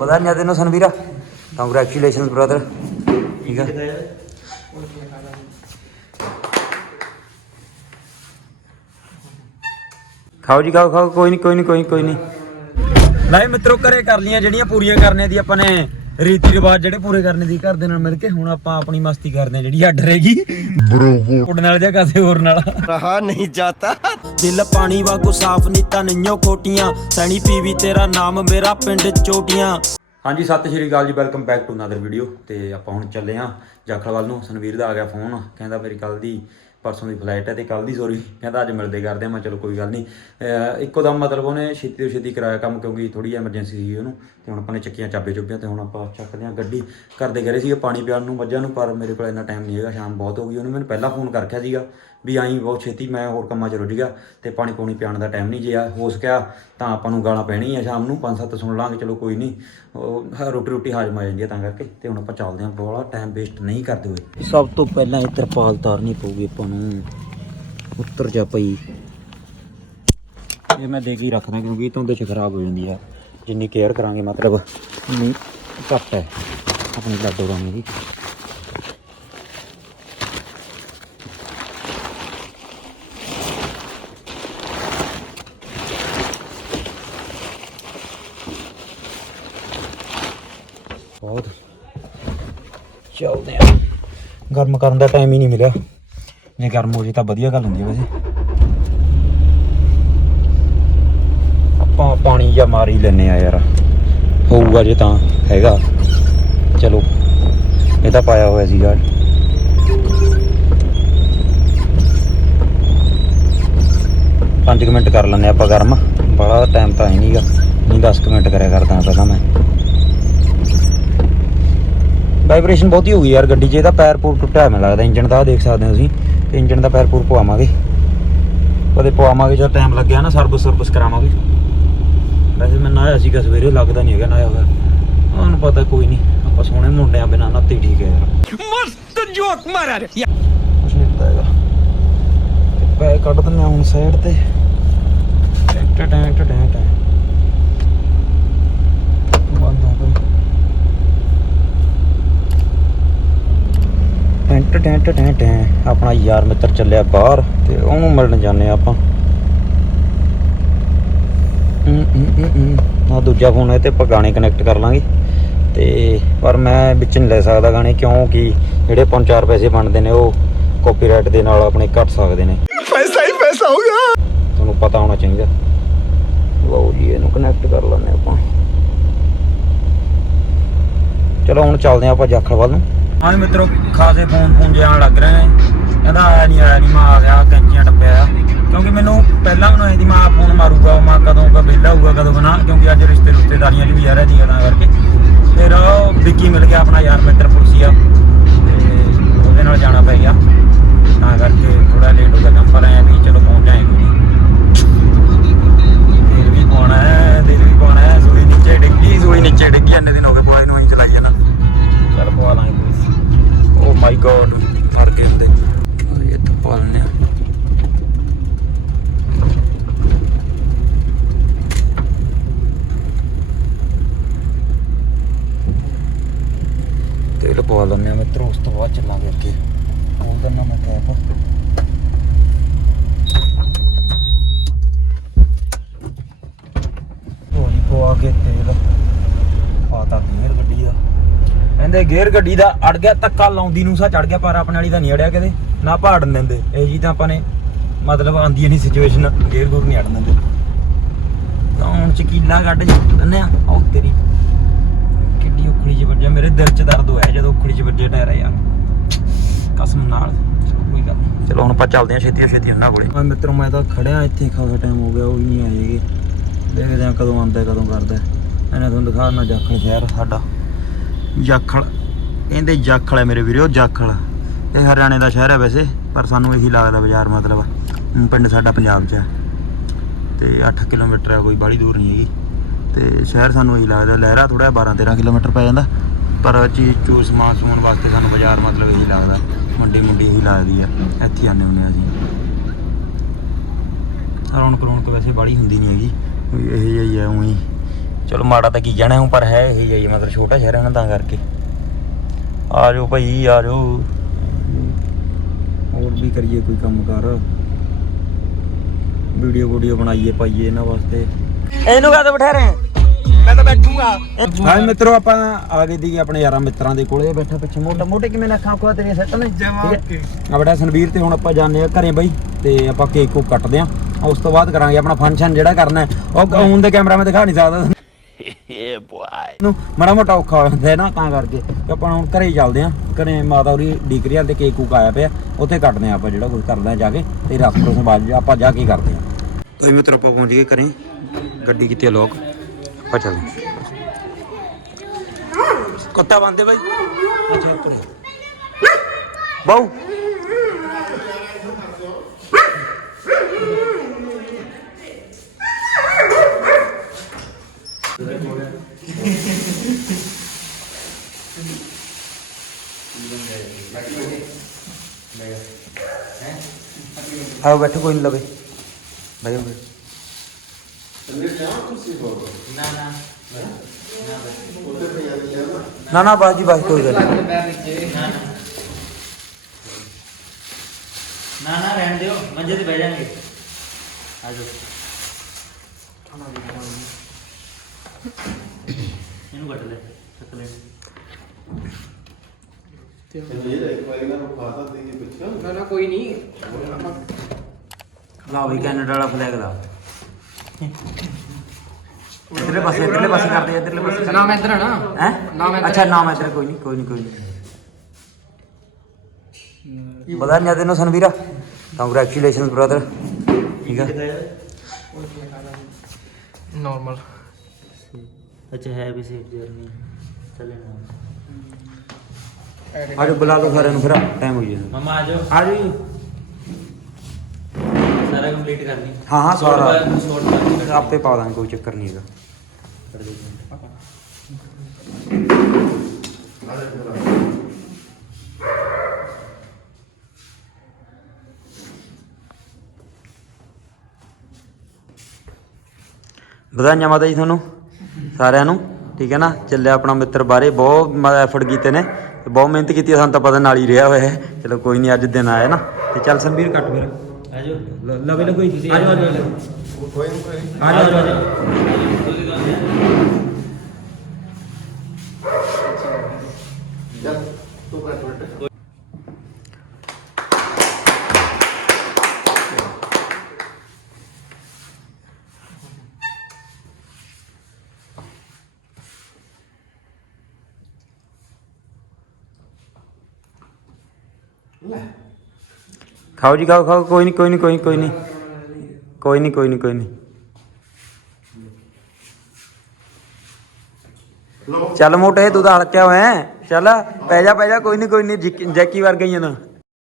ਵਧਾਈਆਂ ਤੈਨੂੰ ਸਨਵੀਰਾ congratulations brother ਠੀਕ ਆ? ਖਾਓ ਜੀ ਖਾਓ ਖਾਓ। ਕੋਈ ਨਹੀਂ ਕੋਈ ਨਹੀਂ ਕੋਈ ਨੀ, ਨਹੀਂ। ਲੈ ਮਿੱਤਰੋ ਘਰੇ ਕਰ ਲੀਆਂ ਜਿਹੜੀਆਂ ਪੂਰੀਆਂ ਕਰਨੇ ਦੀ ਆਪਾਂ ਨੇ। ਰੀਤੀ ਰਿਵਾਜ ਜਿਹੜੇ ਪੂਰੇ ਕਰਨੇ ਦੀ ਘਰ ਦੇ ਨਾਲ ਮਿਲ ਕੇ ਹੁਣ ਆਪਾਂ ਆਪਣੀ ਮਸਤੀ ਕਰਦੇ ਆ ਜਿਹੜੀ ਅੱਡ ਰਹੇਗੀ। ਕੁੱਟ ਨਾਲ ਜਾਂ ਕਿਸੇ ਹੋਰ ਨਾਲ। ਰਹਾ ਨਹੀਂ ਜਾਤਾ। ਦਿਲ ਪਾਣੀ ਵਾਂਗੂ ਸਾਫ਼ ਨੀਤਾ ਨਈਓ ਕੋਟੀਆਂ। ਸੈਣੀ ਪੀਵੀ ਤੇਰਾ ਨਾਮ ਮੇਰਾ ਪਿੰਡ ਚੋਟੀਆਂ। ਹਾਂਜੀ ਸਤਿ ਸ਼੍ਰੀ ਅਕਾਲ ਜੀ welcome back to another video ਤੇ ਆਪਾਂ ਹੁਣ ਚੱਲੇ ਆ ਜਾਖਲ ਨੂੰ। ਸਨਵੀਰ ਦਾ ਆ ਗਿਆ ਫੋਨ ਕਹਿੰਦਾ ਮੇਰੀ ਕੱਲ ਦੀ ਪਰਸੋਂ ਦੀ ਫਲਾਈਟ ਹੈ ਤੇ ਕੱਲ ਦੀ ਸੋਰੀ ਕਹਿੰਦਾ ਅੱਜ ਮਿਲਦੇ ਕਰਦੇ ਆਂ ਮੈਂ ਚਲੋ ਕੋਈ ਗੱਲ ਨਹੀਂ। ਅਹ ਇੱਕੋ ਦਮ ਮਤਲਬ ਉਹਨੇ ਛੇਤੀ ਤੋਂ ਛੇਤੀ ਕਰਾਇਆ ਕੰਮ, ਕਿਉਂਕਿ ਥੋੜੀ ਐਮਰਜੈਂਸੀ ਸੀ ਉਹਨੂੰ, ਤੇ ਹੁਣ ਆਪਾਂ ਨੇ ਚੱਕੀਆਂ ਚਾਬੇ ਚੁੱਬੀਆਂ ਤੇ ਹੁਣ ਆਪਾਂ ਚੱਕਦੇ ਆਂ ਗੱਡੀ। ਕਰਦੇ ਗਏ ਸੀਗੇ ਪਾਣੀ ਪਿਆਉਣ ਨੂੰ ਮੱਝਾਂ ਨੂੰ, ਪਰ ਮੇਰੇ ਕੋਲ ਇੰਨਾ ਟਾਈਮ ਨਹੀਂ ਹੈਗਾ, ਸ਼ਾਮ ਬਹੁਤ ਹੋ ਗਈ, ਉਹਨੇ ਮੈਨੂੰ ਪਹਿਲਾਂ ਫੋਨ ਕਰ ਰੱਖਿਆ ਸੀਗਾ। ਵੀ ਆਈ ਬਹੁਤ ਛੇਤੀ ਮੈਂ ਹੋਰ ਕੰਮਾਂ 'ਚ ਰੁੱਝ ਗਿਆ ਤੇ ਪਾਣੀ ਪੂਣੀ ਪਿਆਉਣ ਦਾ ਟਾਈਮ ਨਹੀਂ ਜੇ ਆ ਹੋ ਸਕਿਆ ਤਾਂ ਆਪਾਂ ਨੂੰ ਗਾਲਾਂ ਪੈਣੀ ਆ ਸ਼ਾਮ ਨੂੰ ਪੰਜ ਸੱਤ ਸੁਣ ਲਾਂਗੇ, ਚਲੋ ਕੋਈ ਨਹੀਂ। ਉਹ ਰੋਟੀ ਰੋਟੀ ਹਾਜ਼ਮ ਆ ਜਾਂਦੀ ਆ ਤਾਂ ਕਰਕੇ ਤੇ ਹੁਣ ਆਪਾਂ ਚੱਲਦੇ ਆਂ ਬੋਲਾ ਟਾਈਮ ਵੇਸਟ ਨਹੀਂ ਕਰਦੇ ਹੋਏ। ਸਭ ਤੋਂ ਪਹਿਲਾਂ ਇਹ ਤਰਪਾਲ ਤਾਰਨੀ ਪਊਗੀ ਆਪਾਂ ਨੂੰ। ਉੱਤਰ ਜਾ ਪਈ। ਇਹ ਮੈਂ ਦੇ ਕੇ ਰੱਖਦਾ ਕਿਉਂਕਿ ਇਹ ਧੁੰਦ ਚ ਖਰਾਬ ਹੋ ਜਾਂਦੀ ਆ। ਜਿੰਨੀ ਕੇਅਰ ਕਰਾਂਗੇ ਮਤਲਬ, ਉਨੀ ਘੱਟ ਹੈ। ਆਪਣੀ ਲਾਡੋ ਰਾਣੀ ਦੀ ਬਹੁਤ ਚੱਲਦੇ ਆ। ਗਰਮ ਕਰਨ ਦਾ ਟਾਈਮ ਹੀ ਨਹੀਂ ਮਿਲਿਆ। ਜੇ ਗਰਮ ਹੋ ਜੇ ਤਾਂ ਵਧੀਆ ਗੱਲ ਹੁੰਦੀ ਹੈ ਵੈਸੇ। ਆਪਾਂ ਪਾਣੀ ਜਾਂ ਮਾਰੀ ਹੀ ਲੈਨੇ ਆ ਯਾਰ। ਹੋਊਗਾ ਜੇ ਤਾਂ ਹੈਗਾ। ਚਲੋ, ਇਹ ਤਾਂ ਪਾਇਆ ਹੋਇਆ ਸੀਗਾ। ਪੰਜ ਕੁ ਮਿੰਟ ਕਰ ਲੈਂਦੇ ਆਪਾਂ ਗਰਮ। ਬੜਾ ਟਾਈਮ ਤਾਂ ਹੈ ਨਹੀਂਗਾ ਨਹੀਂ 10 ਕੁ ਮਿੰਟ ਕਰਿਆ ਕਰਦਾ ਪਹਿਲਾਂ ਮੈਂ। ਵਾਈਬ੍ਰੇਸ਼ਨ ਬਹੁਤੀ ਹੋ ਗਈ ਯਾਰ ਗੱਡੀ 'ਚ ਇਹਦਾ ਪੈਰ ਪੂਰ ਟੁੱਟਿਆ ਮੈਨੂੰ ਲੱਗਦਾ ਇੰਜਨ ਦਾ ਦੇਖ ਸਕਦੇ ਹੋ ਤੁਸੀਂ। ਇੰਜਨ ਦਾ ਪੈਰ ਪੂਰ ਪਵਾਵਾਂਗੇ। ਕਦੇ ਪਵਾਵਾਂਗੇ ਜਦ ਟਾਈਮ ਲੱਗਿਆ ਨਾ ਸਰਵਿਸ ਸਰਵਿਸ ਕਰਾਵਾਂਗੇ। ਵੈਸੇ ਮੈਂ ਨਾ ਆਇਆ ਸੀਗਾ ਸਵੇਰੇ ਲੱਗਦਾ ਨਹੀਂ ਹੈਗਾ ਨਾ ਆਇਆ ਹੋਇਆ। ਉਹਨੂੰ ਪਤਾ ਕੋਈ ਨਹੀਂ ਆਪਾਂ ਸੋਹਣੇ ਮੁੰਡਿਆਂ ਬਿਨਾ ਨਾਤੇ ਠੀਕ ਹੈ ਯਾਰ। ਮਸਤ ਜੋਕ ਮਾਰਿਆ ਰੇ ਕੁਛ ਨਹੀਂ ਪਤਾ ਹੈਗਾ। ਪੈ ਕੱਢ ਦਿੰਦਾ ਹੁਣ ਸਾਈਡ ਤੇ। ਟੈਂ ਟੈਂ ਟੈਂ ਟੈਂ। ਟਟੈਂ ਟਟੈਂ ਟੈਂ ਆਪਣਾ ਯਾਰ ਮਿੱਤਰ ਚੱਲਿਆ ਬਾਹਰ ਤੇ ਉਹਨੂੰ ਮਿਲਣ ਜਾਂਦੇ ਆਪਾਂ। ਆ ਦੂਜਾ ਫੋਨ ਹੈ ਤੇ ਆਪਾਂ ਗਾਣੇ ਕਨੈਕਟ ਕਰ ਲਾਂਗੇ। ਤੇ ਪਰ ਮੈਂ ਵਿੱਚ ਨਹੀਂ ਲੈ ਸਕਦਾ ਗਾਣੇ ਕਿਉਂਕਿ ਜਿਹੜੇ ਪੰਜ ਚਾਰ ਪੈਸੇ ਬਣਦੇ ਨੇ ਉਹ ਕਾਪੀਰਾਈਟ ਦੇ ਨਾਲ ਆਪਣੇ ਕੱਟ ਸਕਦੇ ਨੇ। ਪੈਸਾ ਹੀ ਪੈਸਾ ਹੋਗਾ ਤੁਹਾਨੂੰ ਪਤਾ ਹੋਣਾ ਚਾਹੀਦਾ। ਲਓ ਜੀ ਇਹਨੂੰ ਕਨੈਕਟ ਕਰ ਲੈਂਦੇ ਆਪਾਂ। ਚਲੋ ਹੁਣ ਚੱਲਦੇ ਆਪਾਂ ਜਾਖਲ ਵੱਲ ਨੂੰ। ਹਾਂ ਮਿੱਤਰੋ, ਖਾਸੇ ਫੋਨ ਫੋਨ ਜਿਹਾ ਲੱਗ ਰਹੇ ਨੇ। ਕਹਿੰਦਾ ਆਇਆ ਨਹੀਂ ਆਇਆ ਨਹੀਂ ਮੈਂ ਆ ਗਿਆ, ਕੈਂਚੀਆਂ ਟੱਪਿਆ ਕਿਉਂਕਿ ਮੈਨੂੰ ਪਹਿਲਾਂ ਮੈਨੂੰ ਇਹਦੀ ਮਾਂ ਫੋਨ ਮਾਰੂਗਾ, ਮੈਂ ਕਦੋਂ ਕਾ ਵਿਹਲਾ ਹੋਊਗਾ, ਕਦੋਂ ਕਾ ਨਾ, ਕਿਉਂਕਿ ਅੱਜ ਰਿਸ਼ਤੇ ਰਿਸ਼ਤੇਦਾਰੀਆਂ 'ਚ ਵੀ ਆ ਰਹੀ ਤਾਂ ਕਰਕੇ। ਫਿਰ ਉਹ ਵਿੱਕੀ ਮਿਲ ਗਿਆ ਆਪਣਾ ਯਾਰ ਮਿੱਤਰ ਪੁਲਸੀਆ ਤੇ ਉਹਦੇ ਨਾਲ ਜਾਣਾ ਪੈ ਗਿਆ। ਤਾਂ ਕਰਕੇ ਥੋੜਾ ਲੇਟ ਹੋ ਗਿਆ ਕੰਮ ਪਰ ਆਇਆ ਵੀ ਚਲੋ ਪਹੁੰਚ ਜਾਏ ਦਿਲ ਵੀ ਪਾਉਣਾ ਹੈ ਦਿਲ ਵੀ ਪਾਉਣਾ ਹੈ, ਸੂਈ ਨੀਚੇ ਡਿੱਗੀ, ਸੂਈ ਨੀਚੇ ਡਿੱਗੀ, ਇੰਨੇ ਦਿਨ ਹੋ ਗਏ ਪੁਆਈ ਨੂੰ ਅਸੀਂ ਚਲਾਈ ਜਾਣਾ। ਚੱਲ ਪਵਾ ਲਾਂਗੇ। ਮਾਈ ਗੋਡ ਮਰ ਗਏ ਹੁੰਦੇ ਇਹ ਤਾਂ ਪਾ ਲੈਂਦੇ ਆ ਤੇਲ ਪਵਾ ਲੈਂਦੇ ਆ ਮਿੱਤਰੋ ਉਸ ਤੋਂ ਬਾਅਦ ਚੱਲਾਂਗੇ ਅੱਗੇ ਉਹ ਦਿਨ ਮੈਂ ਕੈਪ ਧੋਈ ਪਵਾ ਕੇ ਤੇਲ ਪਾਤਾ ਗੇਅਰ ਗੱਡੀ ਦਾ ਕਹਿੰਦੇ ਗੇਅਰ ਗੱਡੀ ਦਾ ਅੜ ਗਿਆ ਧੱਕਾ ਲਾਉਂਦੀ ਨੂੰ ਸਾ ਚੜ ਗਿਆ ਪਰ ਆਪਣੇ ਵਾਲੀ ਦਾ ਨਹੀਂ ਅੜਿਆ ਕਦੇ ਨਾ ਪਹਾੜਨ ਦਿੰਦੇ। ਇਹ ਜੀ ਤਾਂ ਆਪਾਂ ਨੇ ਮਤਲਬ ਆਂਦੀ ਨਹੀਂ ਸਿਚੁਏਸ਼ਨ ਗੇਅਰ ਗੁਰ ਨਹੀਂ ਅੜਨ ਦਿੰਦੇ। ਤਾਂ ਹੁਣ ਚਕੀਲਾ ਕੱਢ ਦਿੰਦੇ ਆ ਉਹ ਤੇਰੀ ਕਿੱਡੀ ਉਖੜੀ ਚ ਵੱਜਿਆ ਮੇਰੇ ਦਿਲ ਚ ਦਰਦ ਹੋਇਆ ਜਦੋਂ ਉਖੜੀ ਚ ਵੱਜਿਆ ਟਾਇਰ ਯਾਰ ਕਸਮ ਨਾਲ ਕੋਈ ਗੱਲ। ਚਲੋ ਹੁਣ ਆਪਾਂ ਚੱਲਦੇ ਹਾਂ ਛੇਤੀ ਛੇਤੀ ਉਹਨਾਂ ਕੋਲੇ। ਮੈਂ ਮਿੱਤਰੋ ਮੈਂ ਤਾਂ ਖੜਿਆ ਇੱਥੇ ਖਾਸਾ ਟਾਈਮ ਹੋ ਗਿਆ ਉਹ ਵੀ ਨਹੀਂ ਆਏਗੇ ਦੇਖਦੇ ਹਾਂ ਕਦੋਂ ਆਉਂਦਾ ਕਦੋਂ ਕਰਦਾ। ਇਹਨੇ ਤੁਹਾਨੂੰ ਦਿਖਾਉਣਾ ਜਾਖਲ ਸ਼ਹਿਰ ਸਾਡਾ। ਜਾਖਲ। ਕਹਿੰਦੇ ਜਾਖਲ ਹੈ ਮੇਰੇ ਵੀਰੋ, ਜਾਖਲ। ਇਹ ਹਰਿਆਣੇ ਦਾ ਸ਼ਹਿਰ ਹੈ ਵੈਸੇ, ਪਰ ਸਾਨੂੰ ਇਹੀ ਲੱਗਦਾ ਬਾਜ਼ਾਰ ਮਤਲਬ। ਪਿੰਡ ਸਾਡਾ ਪੰਜਾਬ 'ਚ ਹੈ। ਤੇ 8 ਕਿਲੋਮੀਟਰ ਹੈ, ਕੋਈ ਬਾਹਲੀ ਦੂਰ ਨਹੀਂ ਹੈਗੀ। ਤੇ ਸ਼ਹਿਰ ਸਾਨੂੰ ਇਹੀ ਲੱਗਦਾ, ਲਹਿਰਾ ਥੋੜਾ 12 13 ਕਿਲੋਮੀਟਰ ਪੈ ਜਾਂਦਾ। ਪਰ ਚੀਜ਼ ਚੂਸ ਸਮਾਨ ਸਮੂਨ ਵਾਸਤੇ ਸਾਨੂੰ ਬਾਜ਼ਾਰ ਮਤਲਬ ਇਹੀ ਲੱਗਦਾ। ਮੰਡੀ ਮੁੰਡੀ ਇਹੀ ਲੱਗਦੀ ਹੈ। ਇੱਥੇ ਆਨੇ ਹੁੰਦੇ ਆ ਅਸੀਂ। ਰੌਣਕ ਰੌਣਕ ਵੈਸੇ ਬਾੜੀ ਹੁੰਦੀ ਨਹੀਂ ਹੈਗੀ। ਕੋਈ ਇਹ ਜਿਹੀ ਹੈ ਉਹੀ ਚਲੋ ਮਾੜਾ ਤਾਂ ਕੀ ਜਾਣਾ ਹੂੰ ਪਰ ਹੈ ਇਹ ਹੀ ਮਤਲਬ ਛੋਟਾ ਸ਼ਹਿਰ ਹੈ ਨਾ ਤਾਂ ਕਰਕੇ। ਆ ਜਾਓ ਭਾਈ ਆ ਜਾਓ। ਹੋਰ ਵੀ ਕਰੀਏ ਕੋਈ ਕੰਮ ਕਰ। ਵੀਡੀਓ ਵੀਡੀਓ ਬਣਾਈਏ ਪਾਈਏ ਇਹਨਾਂ ਵਾਸਤੇ। ਇਹਨੂੰ ਕਾਹਦੇ ਬਿਠਾ ਰਹੇ ਮੈਂ ਤਾਂ ਬੈਠੂਗਾ। ਹਾਂ ਮਿੱਤਰੋ ਆਪਾਂ ਆ ਗਏ ਦੀ ਆਪਣੇ ਯਾਰਾਂ ਮਿੱਤਰਾਂ ਦੇ ਕੋਲੇ ਬੈਠਾ ਪਿੱਛੇ। ਮੋਟਾ ਮੋਟੇ ਕਿਵੇਂ ਨਾ ਅੱਖਾਂ ਖਵਾ ਤੇਰੀਆਂ ਸੈੱਟ ਨੇ। ਆ ਬੇਟਾ ਸੰਵੀਰ ਤੇ ਹੁਣ ਆਪਾਂ ਜਾਣੇ ਆ ਘਰੇ ਬਾਈ ਤੇ ਆਪਾਂ ਕੇਕ ਕੋ ਕੱਟਦੇ ਆ ਉਸ ਤੋਂ ਬਾਅਦ ਕਰਾਂਗੇ ਆਪਣਾ ਫੰਕਸ਼ਨ ਜਿਹੜਾ ਕਰਨਾ ਉਹ ਆਉਣ ਦੇ ਕੈਮਰਾ ਮੈਂ ਦਿਖਾ ਨਹੀਂ ਸਕਦਾ। ਨੂੰ ਮਾੜਾ ਮੋਟਾ ਔਖਾ ਹੋ ਜਾਂਦਾ ਹੈ ਨਾ ਤਾਂ ਕਰਕੇ। ਆਪਾਂ ਹੁਣ ਘਰੇ ਹੀ ਚੱਲਦੇ ਆ ਘਰੇ ਮਾਤਾ ਉਰੀ ਡੀਕਰੀਆਂ ਤੇ ਕੇਕ ਕੂਕ ਆਇਆ ਪਿਆ। ਉੱਥੇ ਕੱਟਦੇ ਆ ਆਪਾਂ ਜਿਹੜਾ ਕੁਝ ਕਰਦਾ ਜਾ ਕੇ। ਤੇ ਰਸਮ ਰਸਮ ਬਾਅਦ ਆਪਾਂ ਜਾ ਕੇ ਕਰਦੇ ਆ ਤੁਸੀਂ ਮਿੱਤਰ ਆਪਾਂ ਪਹੁੰਚ ਗਏ ਘਰੇ। ਗੱਡੀ ਕਿੱਥੇ ਲੋਕ ਆਪਾਂ ਚੱਲਦੇ ਕੁੱਤਾ ਬੰਦੇ ਬਾਈ। ਬਾਉ ਆਓ ਬੈਠੋ ਕੋਈ ਨਹੀਂ ਲਵੇ। ਭਾਈ ਹੋ? ਨਾ ਨਾ ਬਾਜੀ ਬਾਜੀ ਕੋਈ ਗੱਲ ਨਹੀਂ ਨਾ ਨਾ ਰਹਿਣ ਦਿਓ। ਮੰਜੇ ਤੇ ਬਹਿ ਜਾਣਗੇ। ਆ ਜਾਓ। ਇਹਨੂੰ ਕੱਟ ਲੈ ਚੱਕ ਲੈ। ना ना कोई नहीं ਲਾ ਵੀ ਕੈਨੇਡਾ ਵਾਲਾ ਫਲੈਗ ਲਾ ਇਧਰਲੇ ਪਾਸੇ ਇਧਰਲੇ ਪਾਸੇ ਕਰਦੇ ਇਧਰਲੇ ਪਾਸੇ नाम इधर है ना ਹੈ ਨਾਮ ਇੱਧਰ। ਅੱਛਾ ਨਾਮ ਇਧਰ ਕੋਈ ਨਹੀਂ ਕੋਈ ਨਹੀਂ ਕੋਈ ਨਹੀਂ ਬਧਾਈਆਂ ਤੈਨੂੰ ਸਨਵੀਰਾ ਕੰਗ੍ਰੈਚੁਲੇਸ਼ਨਸ ਬ੍ਰਦਰ ਠੀਕ ਹੈ नॉर्मल ਅੱਛਾ ਹੈ ਵੀ ਸੇਫ ਜਰਨੀ ਚੱਲੇ ਨਾ ਆਜੋ ਬੁਲਾ ਲਓ ਸਾਰਿਆਂ ਨੂੰ ਫਿਰ ਟਾਈਮ ਹੋ ਜਾਂਦਾ। ਮਮਾ ਆ ਜਾਓ ਆ ਜੀ। ਸਾਰਾ ਕੰਪਲੀਟ ਕਰ ਲਈ ਹਾਂ ਹਾਂ ਸਾਰਾ। ਸ਼ੋਰਟ ਕਰ ਆਪੇ ਪਾ ਦਾਂਗੇ ਕੋਈ ਚੱਕਰ ਨਹੀਂ ਹੈਗਾ। ਵਧਾਈਆਂ ਮਾਤਾ ਜੀ ਤੁਹਾਨੂੰ ਸਾਰਿਆਂ ਨੂੰ। ਠੀਕ ਹੈ ਨਾ? ਚੱਲਿਆ ਆਪਣਾ ਮਿੱਤਰ ਬਾਰੇ ਬਹੁਤ ਐਫਰਟ ਕੀਤੇ ਨੇ। ਤੇ ਬਹੁਤ ਮਿਹਨਤ ਕੀਤੀ ਹੈ, ਸਾਨੂੰ ਤਾਂ ਪਤਾ ਨਾਲ ਹੀ ਰਿਹਾ ਹੋਇਆ ਹੈ। ਚਲੋ ਕੋਈ ਨਹੀਂ ਅੱਜ ਦਿਨ ਆਇਆ ਨਾ। ਤੇ ਚੱਲ ਸੰਬੀਰ ਕੱਟ ਫਿਰ। ਆ ਜਾਓ। ਲਵੇ ਲੋ ਕੋਈ ਆ ਜਾਓ ਆ ਜਾਓ ਆ ਜਾਓ ਆ ਜਾਓ। ਖਾਓ ਜੀ ਖਾਓ ਖਾਓ ਕੋਈ ਨਹੀਂ ਕੋਈ ਨਹੀਂ ਕੋਈ ਨਹੀਂ ਕੋਈ ਨਹੀਂ ਕੋਈ ਨਹੀਂ ਕੋਈ ਨਹੀਂ ਕੋਈ ਨਹੀਂ ਚੱਲ ਮੋਟੇ ਤੂੰ ਤਾਂ ਹਲਕਿਆ ਹੋਇਆ ਹੈ। ਚੱਲ ਪੈ ਜਾ ਪੈ ਜਾ ਕੋਈ ਨਹੀਂ ਕੋਈ ਨਹੀਂ ਜਿਕ- ਜੈਕੀ ਵਰਗਾ ਹੀ ਆ ਨਾ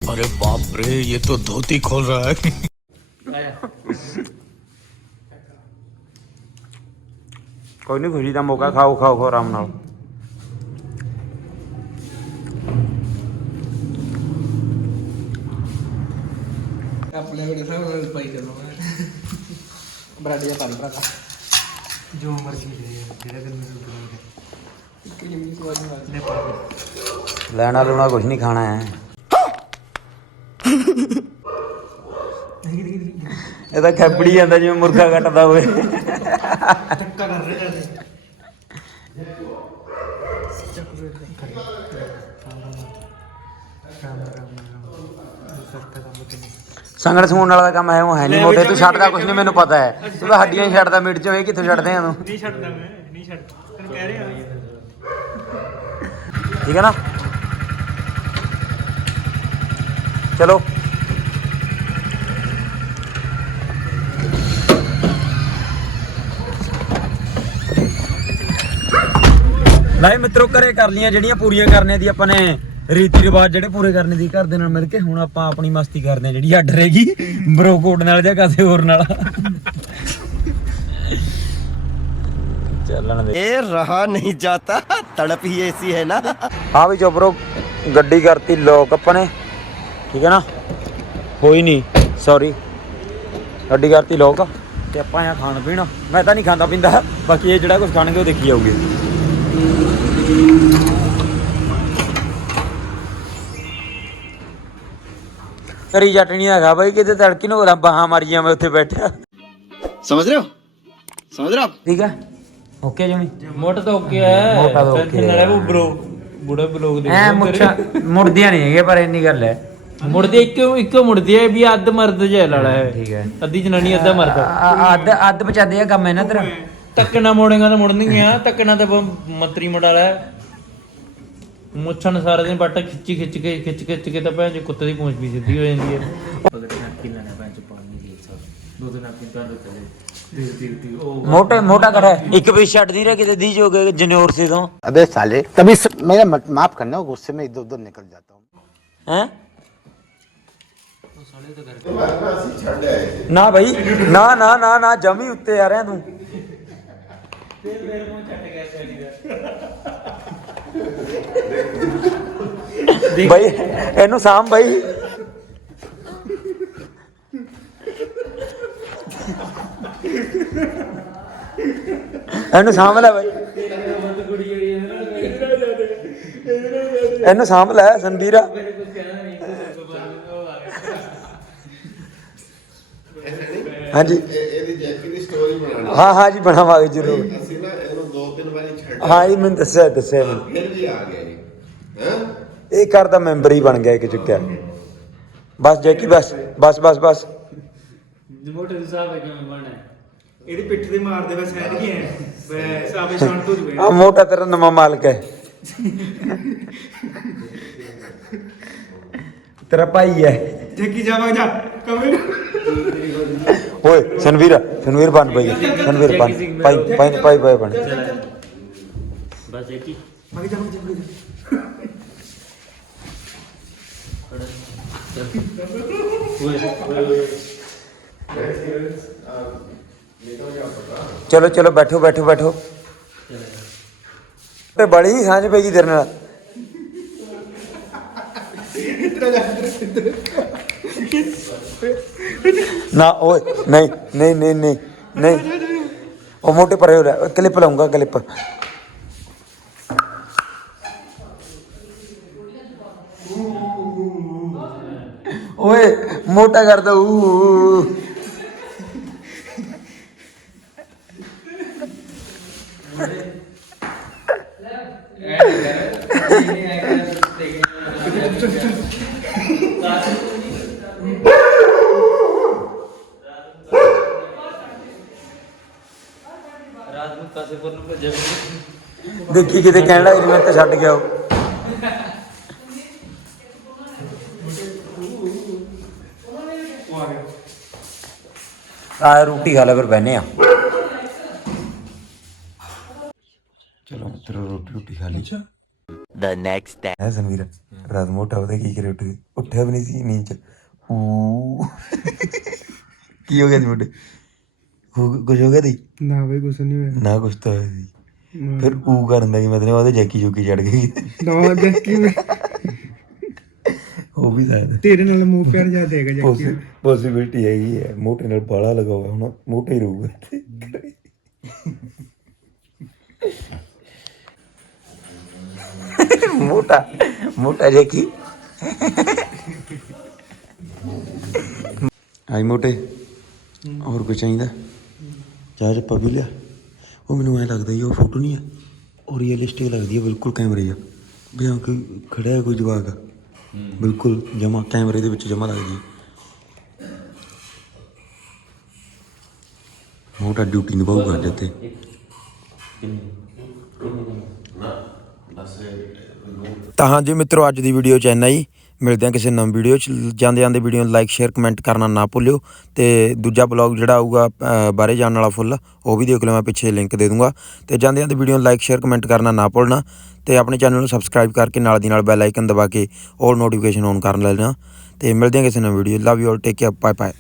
अरे बाप रे ये तो धोती खोल रहा है ਕੋਈ ਨਹੀਂ ਖੁਸ਼ੀ ਦਾ ਮੌਕਾ ਖਾਓ ਬੰਦਾ ਕੋਲ ਸਭ ਨਾਲ ਪਾਈ ਕਰਨਾ ਬ੍ਰੈਡ ਜਾਂ ਪਾਣੀ ਭਰਾ ਜੋ ਮਰਜ਼ੀ ਦੇ ਜਿਹੜਾ ਤੈਨੂੰ ਮੈਨੂੰ ਬੁਲਾਉਂਦਾ ਇੱਕ ਜਿੰਨੀ ਸਵਾਦ ਨਾਲ ਲੈ ਪਾ ਲੈਣਾ ਲੂਣਾ ਕੁਝ ਨਹੀਂ ਖਾਣਾ ਹੈ। ਇਹਦਾ ਦੇਖ ਖੈਪੜੀ ਜਾਂਦਾ ਜਿਵੇਂ ਮੁਰਗਾ ਕੱਟਦਾ ਹੋਵੇ। ਧੱਕਾ ਕਰ ਰਿਹਾ ਹੈ। ਚੱਕ ਰਿਹਾ ਸੰਗਣ ਸਮੂਣ ਵਾਲਾ ਕੰਮ ਹੈ ਉਹ ਹੈ ਨਹੀਂ ਮੋਟੇ ਤੂੰ ਛੱਡਦਾ ਕੁਝ ਨਹੀਂ ਮੈਨੂੰ ਪਤਾ ਹੈ। ਤੂੰ ਤਾਂ ਹੱਡੀਆਂ ਹੀ ਛੱਡਦਾ ਮੀਟ ਚੋਂ ਕਿੱਥੋਂ ਛੱਡਦੇ ਆ ਤੂੰ ਠੀਕ ਹੈ ਨਾ? ਚਲੋ। ਲਾਈ ਮਿੱਤਰੋ ਕਰੇ ਕਰ ਲੀਆਂ ਜਿਹੜੀਆਂ ਪੂਰੀਆਂ ਕਰਨੇ ਦੀ ਆਪਾਂ ਨੇ। ਰੀਤੀ ਰਿਵਾਜ ਜਿਹੜੇ ਪੂਰੇ ਕਰਨੇ ਦੀ ਘਰ ਦੇ ਨਾਲ ਮਿਲ ਕੇ ਹੁਣ ਆਪਾਂ ਆਪਣੀ ਮਸਤੀ ਕਰਦੇ ਆ ਜਿਹੜੀ ਅੱਡ ਰਹੇਗੀ। ਬਰੋਕੋਟ ਨਾਲ ਜਾਂ ਕਿਸੇ ਹੋਰ ਨਾਲ। ਚੱਲਣ ਦੇ। ਇਹ ਰਹਾ ਨਹੀਂ ਜਾਤਾ ਤੜਪ ਹੀ ਐਸੀ ਹੈ ਨਾ। ਆ ਵੀ ਜੋਬਰੋ ਗੱਡੀ ਕਰਤੀ ਲੋਕ ਆਪਣੇ ਠੀਕ ਹੈ ਨਾ? ਕੋਈ ਨਹੀਂ ਸੌਰੀ ਗੱਡੀ ਕਰਤੀ ਲੋਕ। ਤੇ ਆਪਾਂ ਆ ਖਾਣ ਪੀਣ। ਮੈਂ ਤਾਂ ਨਹੀਂ ਖਾਂਦਾ ਪੀਂਦਾ ਬਾਕੀ ਇਹ ਜਿਹੜਾ ਕੁਝ ਖਾਣਗੇ ਉਹ ਦੇਖੀ ਜਾਊਗੇ। ਕਰੀ ਚਟਣੀ ਦਾ ਖਾ ਬਾਈ ਕਿਤੇ ਤੜਕੀ ਨੂੰ ਰਾਂ ਬਾਹਾਂ ਮਾਰੀਆਂ ਮੈਂ ਉੱਥੇ ਬੈਠਾ ਸਮਝ ਰਹੇ ਹੋ? ਸਮਝ ਰਹੇ ਹੋ? ਠੀਕ ਹੈ? ਓਕੇ ਜਮੀ? ਮੋਟਾ ਤਾਂ ਓਕੇ ਹੈ ਮੋਟਾ ਤਾਂ ਓਕੇ ਹੈ। ਉਹ ਬ్రో ਬੁੜਾ ਬਲੌਗ ਦੇ ਐ ਮੁੱਛਾਂ ਮੁੜਦੀਆਂ ਨਹੀਂ ਹੈਗੇ ਪਰ ਇੰਨੀ ਗੱਲ ਹੈ। ਮੁੜਦੇ ਇੱਕੋ ਇੱਕੋ ਮੁੜਦੀ ਹੈ ਵੀ ਅੱਧ ਮਰਦ ਜਿਹਾ ਲੜਾ ਹੈ ਠੀਕ ਹੈ। ਅੱਧੀ ਜਨਾਨੀ ਅੱਧਾ ਮਰਦ। ਅੱਧ ਅੱਧ ਪਚਾਦੇ ਆ ਕੰਮ ਹੈ ਨਾ ਤੇਰਾ ਟੱਕਣਾ ਮੋੜੇਗਾ ਤਾਂ ਮੁੜਨੀ ਆ ਟੱਕਣਾ ਤਾਂ ਮੰਤਰੀ ਮੁੜਾ ਲੈ ਮੁੱਛਾਂ ਨੂੰ ਸਾਰਾ ਦਿਨ ਬੱਟ ਖਿੱਚੀ ਖਿੱਚ ਕੇ ਖਿੱਚ ਖਿੱਚ ਕੇ ਤਾਂ ਭੈਣ ਜੀ ਕੁੱਤੇ ਦੀ ਪੂੰਛ ਵੀ ਸਿੱਧੀ ਹੋ ਜਾਂਦੀ ਹੈ ਮੋਟੇ ਮੋਟਾ ਕਰ ਇੱਕ ਵੀ ਛੱਡ ਦੀ ਰਿਹਾ ਕਿਤੇ ਦੀ ਜੋਗੇ ਜਨੌਰ ਸੇ ਤੋਂ अबे साले तभी स... मेरा मत- माफ करना गुस्से में इधर उधर निकल जाता हूँ ਹੈ ਨਾ ਭਾਈ ਨਾ ਨਾ ਨਾ ਨਾ ਜਮੀ ਉੱਤੇ ਆ ਰਿਹਾ ਤੂੰ ਭਾਈ ਇਹਨੂੰ ਸਾਂਭ ਭਾਈ ਇਹਨੂੰ ਸਾਂਭ ਲੈ ਭਾਈ ਇਹਨੂੰ ਸਾਂਭ ਲੈ ਸੰਦੀਰਾ। ਹਾਂਜੀ। ਇਹਦੀ ਜੈਕੀ ਦੀ ਸਟੋਰੀ ਬਣਾਉਣੀ। ਹਾਂ ਹਾਂ ਜੀ ਬਣਾਵਾਂਗੇ ਜ਼ਰੂਰ। ਅਸੀਂ ਨਾ ਦੋ ਤਿੰਨ ਵਾਰੀ ਛੱਡ ਹਾਂ ਇਹ ਮੈਨੂੰ ਦੱਸਿਆ ਦੱਸਿਆ ਮੈਨੂੰ। ਫਿਰ ਵੀ ਆ ਗਿਆ ਜੀ ਹਾਂ? ਇਹ ਘਰ ਦਾ ਮੈਂਬਰ ਹੀ ਬਣ ਗਿਆ ਇੱਕ ਚੁੱਕਿਆ। ਬਸ ਜੈਕੀ ਬਸ ਬਸ ਬਸ ਬਸ। ਸਾਹਿਬ ਕਿਵੇਂ ਬਣਨਾ ਇਹਦੀ ਪਿੱਠ ਤੇ ਮਾਰਦੇ ਸ਼ਾਂਤ ਹੋ ਜਵੇ। ਆ ਮੋਟਾ ਤੇਰਾ ਨਵਾਂ ਮਾਲਕ ਹੈ ਤੇਰਾ ਭਾਈ ਹੈ ਜੱਗੀ ਜਾਵਾ ਜਾ। ਕਮੇ ਓਏ ਸਨਵੀਰ ਸਨਵੀਰ ਬਣ ਭਾਈ ਸਨਵੀਰ ਬਣ ਭਾਈ ਭਾਈ ਭਾਈ ਭਾਈ ਬਣ बस एक ही ਮਗੇ ਜਾ ਮਗੇ ਜਾ ਚਲੋ ਚਲੋ ਬੈਠੋ ਬੈਠੋ ਬੈਠੋ ਤੇ ਬੜੀ ਸਾਂਝ ਪਈ ਤੇਰੇ ਨਾਲ ਨਾ ਓਏ ਨਹੀਂ ਨਹੀਂ ਨਹੀਂ ਨਹੀਂ ਨਹੀਂ ਉਹ ਮੋਟੇ ਪਰੇ ਹੋ ਰਿਹਾ ਕਲਿੱਪ ਲਾਉਂਗਾ ਕਲਿੱਪ ਓਏ ਮੋਟਾ ਕਰਦਾ ਊ ਰਾਤ ਨੂੰ ਕਾਸੇਪੁਰ ਨੂੰ ਭੇਜਿਆ ਦੇਖੀ ਕਿਤੇ ਕਹਿਣ ਲੱਗ ਮੈਂ ਤਾਂ ਛੱਡ ਗਿਆ ਉਹ ਆ ਰੋਟੀ ਖਾ ਲੈ ਫਿਰ ਬੈਨੇ ਆ। ਚਲੋ ਮਿੱਤਰ ਰੋਟੀ ਰੋਟੀ ਖਾ ਲਈ। The next day. ਹੈ ਸੰਵੀਰ ਰਾਤ ਮੋਟਾ ਉਹਦੇ ਕੀ ਕਰੇ ਉੱਠ ਉੱਠਿਆ ਵੀ ਨਹੀਂ ਸੀ ਨੀਂਦ ਚ। ਊ। ਕੀ ਹੋ ਗਿਆ ਸੀ ਮੋਟੇ ਹੋ ਕੁਝ ਹੋ ਗਿਆ ਦੀ ਨਾ ਬਈ ਕੁਛ ਨਹੀਂ ਹੋਇਆ। ਨਾ ਕੁਛ ਤਾਂ ਹੋਇਆ ਸੀ। ਫਿਰ ਊ ਕਰਨ ਦਾ ਕੀ ਮਤਲਬ ਉਹਦੇ ਜੈਕੀ ਜੁਕੀ ਚੜ ਗਈ। ਨਾ ਮੈਂ ਉਹ ਵੀ ਸਕਦਾ ਤੇਰੇ ਨਾਲ ਮੂੰਹ ਪਿਆਰ ਜਾ ਦੇਗਾ ਜੱਗੀ ਪੋਸਿਬਿਲਿਟੀ ਹੈਗੀ ਹੈ। ਮੋਟੇ ਨਾਲ ਬਾਲਾ ਲਗਾਵਾ ਹੁਣ ਮੋਟਾ ਹੀ ਰਹੂਗਾ। ਮੋਟਾ ਮੋਟਾ ਜੇ ਕੀ ਆਈ ਮੋਟੇ? ਹੋਰ ਕੁਝ ਚਾਹੀਦਾ? ਚਾਹ ਚੱਪਾ ਵੀ ਲਿਆ। ਉਹ ਮੈਨੂੰ ਐ ਲੱਗਦਾ ਜੀ ਉਹ ਫੋਟੋ ਨਹੀਂ ਹੈ ਉਹ ਰੀਅਲਿਸਟਿਕ ਲੱਗਦੀ ਹੈ ਬਿਲਕੁਲ ਕੈਮਰੇ 'ਚ ਬਿਆਂ ਕੋਈ ਖੜਾ ਹੈ ਕੋਈ ਜਵਾਕ ਬਿਲਕੁਲ ਜਮਾ ਕੈਮਰੇ ਦੇ ਵਿੱਚ ਜਮਾ ਲੱਗਦੀ ਹੈ ਮੋਟਾ ਡਿਊਟੀ ਨਿਭਾਊਗਾ ਅੱਜ ਇੱਥੇ। ਤਾਂ ਹਾਂਜੀ ਮਿੱਤਰੋ ਅੱਜ ਦੀ ਵੀਡੀਓ ਚ ਇੰਨਾ ਹੀ। ਮਿਲਦੇ ਹਾਂ ਕਿਸੇ ਨਵੀਂ ਵੀਡੀਓ ਚ। ਜਾਂਦੇ ਜਾਂਦੇ ਵੀਡੀਓ ਨੂੰ ਲਾਈਕ ਸ਼ੇਅਰ ਕਮੈਂਟ ਕਰਨਾ ਨਾ ਭੁੱਲਿਓ। ਤੇ ਦੂਜਾ ਬਲੌਗ ਜਿਹੜਾ ਆਊਗਾ ਬਾਰੇ ਜਾਣ ਵਾਲਾ ਫੁੱਲ ਉਹ ਵੀ ਦੇਖ ਲਿਓ, ਮੈਂ ਪਿੱਛੇ ਲਿੰਕ ਦੇ ਦੂੰਗਾ। ਤੇ ਜਾਂਦੇ ਜਾਂਦੇ ਵੀਡੀਓ ਨੂੰ ਲਾਈਕ ਸ਼ੇਅਰ ਕਮੈਂਟ ਕਰਨਾ ਨਾ ਭੁੱਲਣਾ। ਤੇ ਆਪਣੇ ਚੈਨਲ ਨੂੰ ਸਬਸਕ੍ਰਾਈਬ ਕਰਕੇ ਨਾਲ ਦੀ ਨਾਲ ਬੈਲ ਆਈਕਨ ਦਬਾ ਕੇ ਆਲ ਨੋਟੀਫਿਕੇਸ਼ਨ ਔਨ ਕਰ ਲੈਣਾ ਤੇ ਮਿਲਦੇ ਹਾਂ ਕਿਸੇ ਨਵੀਂ video love you all take care bye bye